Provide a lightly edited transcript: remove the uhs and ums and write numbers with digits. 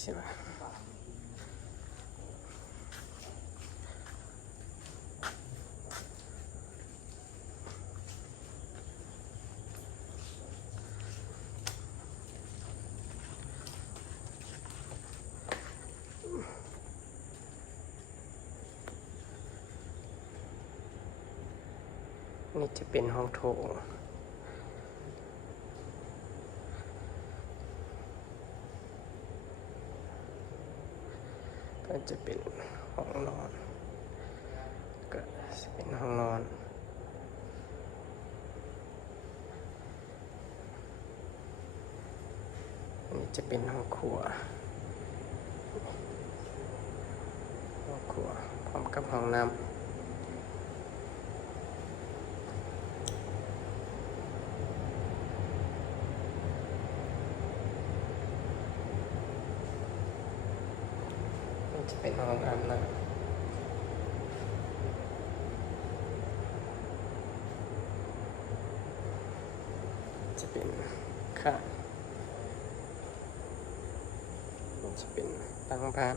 ใช่ไหมนี่จะเป็นห้องโถงก็จะเป็นห้องนอนก็จะเป็นห้องนอนอันนี้จะเป็นห้องครัวพร้อมกับห้องน้ำจะเป็นห้องอาบน้ำจะเป็นค่ะจะเป็นตั้งบ้าน